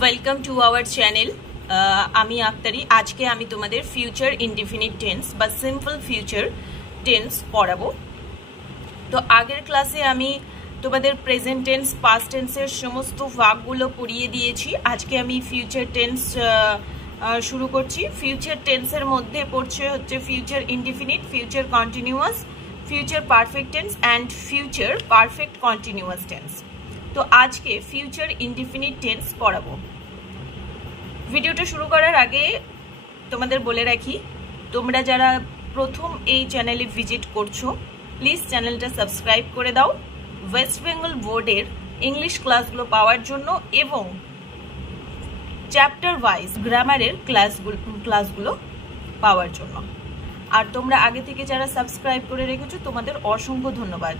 Welcome to our channel. আমি আক্তারি। আজকে আমি তোমাদের ফিউচার ইনডিফিনিট টেন্স বা সিম্পল ফিউচার টেন্স পড়াবো। তো আগের ক্লাসে আমি তোমাদের প্রেজেন্ট টেন্স, পাস্ট টেন্সের সমস্ত ভাগগুলো পড়িয়ে দিয়েছি। আজকে আমি ফিউচার টেন্স শুরু করছি। ফিউচার টেন্সের মধ্যে পড়ছে হচ্ছে future indefinite, future continuous, future perfect tense and future perfect continuous tense. তো আজকে ফিউচার ইনডিফিনিট টেন্স পড়াবো। ভিডিওটা শুরু করার আগে তোমাদের বলে রাখি, তোমরা যারা প্রথম এই চ্যানেলে ভিজিট করছো প্লিজ চ্যানেলটা সাবস্ক্রাইব করে দাও ওয়েস্ট বেঙ্গল বোর্ডের ইংলিশ ক্লাসগুলো পাওয়ার জন্য এবং চ্যাপ্টার ওয়াইজ গ্রামারের ক্লাসগুলো পাওয়ার জন্য। আর তোমরা আগে থেকে যারা সাবস্ক্রাইব করে রেখেছো তোমাদের অসংখ্য ধন্যবাদ।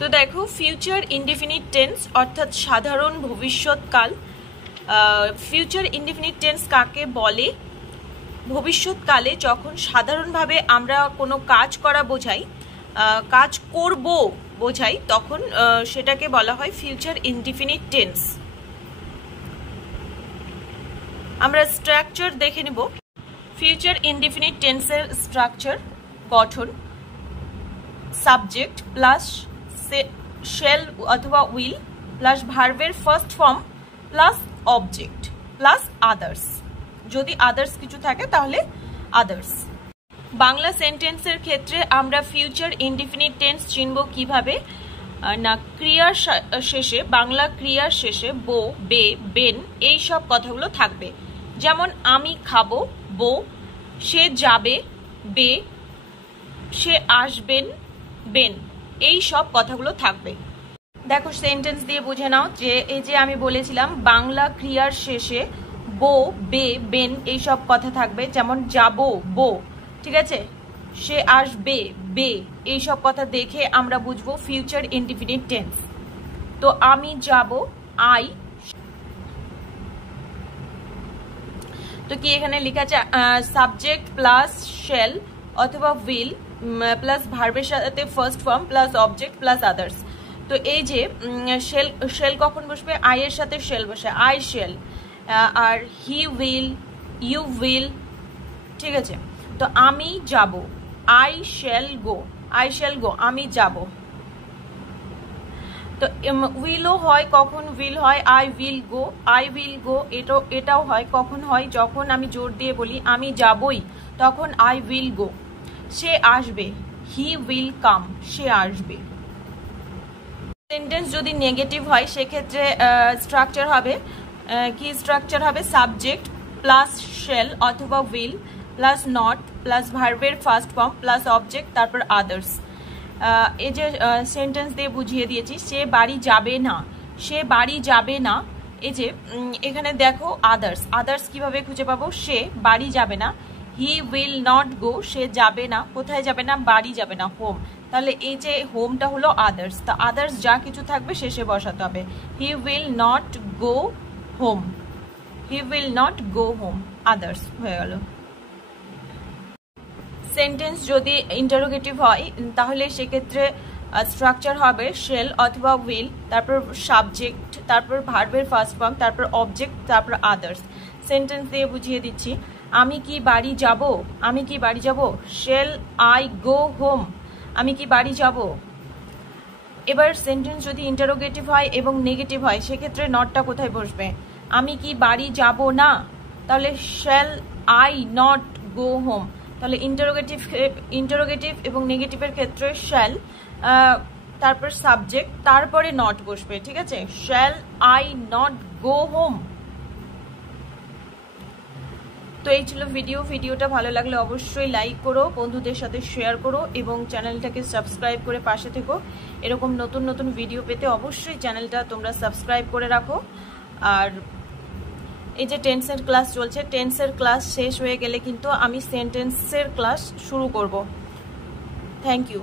তো দেখো, ফিউচার ইনডিফিনিট টেন্স অর্থাৎ সাধারণ ভবিষ্যৎকাল। ফিউচার ইনডিফিনিট টেন্স কাকে বলে? ভবিষ্যৎকালে যখন সাধারণভাবে আমরা কোনো কাজ করা বোঝাই, কাজ করব বোঝাই, তখন সেটাকে বলা হয় ফিউচার ইনডিফিনিট টেন্স। আমরা স্ট্রাকচার দেখে নিব। ফিউচার ইনডিফিনিট টেন্সের স্ট্রাকচার গঠন: সাবজেক্ট প্লাস শেল অথবা উইল প্লাস ভার্বের first form plus object plus others. যদি আদার্স কিছু থাকে তাহলে আদার্স। বাংলা সেন্টেন্সের ক্ষেত্রে আমরা ফিউচার ইনডিফিনিট টেন্স চিনব কিভাবে? না, ক্রিয়ার শেষে, বাংলা ক্রিয়ার শেষে বো, বে, বেন এই সব কথাগুলো থাকবে। যেমন আমি খাবো, বো; সে যাবে, বে; সে আসবেন, বেন। এই সব কথাগুলো থাকবে। দেখো, সেন্টেন্স দিয়ে বুঝে নাও যে এই যে আমি বলেছিলাম বাংলা ক্রিয়ার শেষে বো, বে, বেন এই সব কথা থাকবে। যেমন যাবো, বো, ঠিক আছে, সে আসবে, বে। এই সব কথা দেখে আমরা বুঝবো ফিউচার ইনডিফিনিট টেন্স। তো আমি যাব, আই। তো কি এখানে লেখা আছে? সাবজেক্ট প্লাস শেল অথবা উইল প্লাস ভার্বের সাথে first form plus object plus others. তো এই যে শেল কখন বসবে? আই এর সাথে শেল বসে, আই শেল। আর হি উইল, ইউ উইল, ঠিক আছে। তো আমি যাব, I shall go, I shall go, আমি যাব। তো উইলও হয় কখন? উইল হয় I will go, I will go. এটাও হয় কখন? হয় যখন আমি জোর দিয়ে বলি আমি যাবই, তখন আই উইল গো। সে আসবে, হি উইল কাম, সে আসবে। সেন্টেন্স যদি নেগেটিভ হয় সেক্ষেত্রে স্ট্রাকচার হবে কি? স্ট্রাকচার হবে সাবজেক্ট প্লাস শেল অথবা উইল প্লাস নট প্লাস ভার্বের ফার্স্ট ফর্ম প্লাস অবজেক্ট, তারপর আদার্স। এই যে সেন্টেন্স দিয়ে বুঝিয়ে দিয়েছি, সে বাড়ি যাবে না, সে বাড়ি যাবে না। এই যে এখানে দেখো আদার্স, আদার্স কিভাবে খুঁজে পাবো? সে বাড়ি যাবে না, হি উইল নট গো, সে যাবে না, কোথায় যাবে না? বাড়ি যাবে না, হোম। তাহলে এই যে হোমটা হলো আদার্স। তো আদার্স যা কিছু থাকবে শেষে বসাতে হবে। He will not go home, he will not go home, others হয়ে গেল। সেন্টেন্স যদি ইন্টারোগেটিভ হয় তাহলে সেক্ষেত্রে স্ট্রাকচার হবে শেল অথবা উইল, তারপর সাবজেক্ট, তারপর ভার্বের ফার্স্ট ফর্ম, তারপর অবজেক্ট, তারপর আদার্স। সেন্টেন্স দিয়ে বুঝিয়ে দিচ্ছি, আমি কি বাড়ি যাব, আমি কি বাড়ি যাব, শেল আই গো হোম, আমি কি বাড়ি যাব। এবার সেন্টেন্স যদি ইন্টারোগেটিভ হয় এবং নেগেটিভ হয় সেক্ষেত্রে নটটা কোথায় বসবে? আমি কি বাড়ি যাব না, তাহলে shell I not go home. তাহলে ইন্টারোগেটিভ এবং নেগেটিভের ক্ষেত্রে শ্যাল, তারপর সাবজেক্ট, তারপরে নট বসবে, ঠিক আছে? Shall I not go home. তো এই ছিল ভিডিওটা ভালো লাগলে অবশ্যই লাইক করো, বন্ধুদের সাথে শেয়ার করো এবং চ্যানেলটাকে সাবস্ক্রাইব করে পাশে থেকো। এরকম নতুন নতুন ভিডিও পেতে অবশ্যই চ্যানেলটা তোমরা সাবস্ক্রাইব করে রাখো। আর এই যে টেন্সের ক্লাস চলছে, টেন্সের ক্লাস শেষ হয়ে গেলে কিন্তু আমি সেন্টেন্সের ক্লাস শুরু করব। Thank you.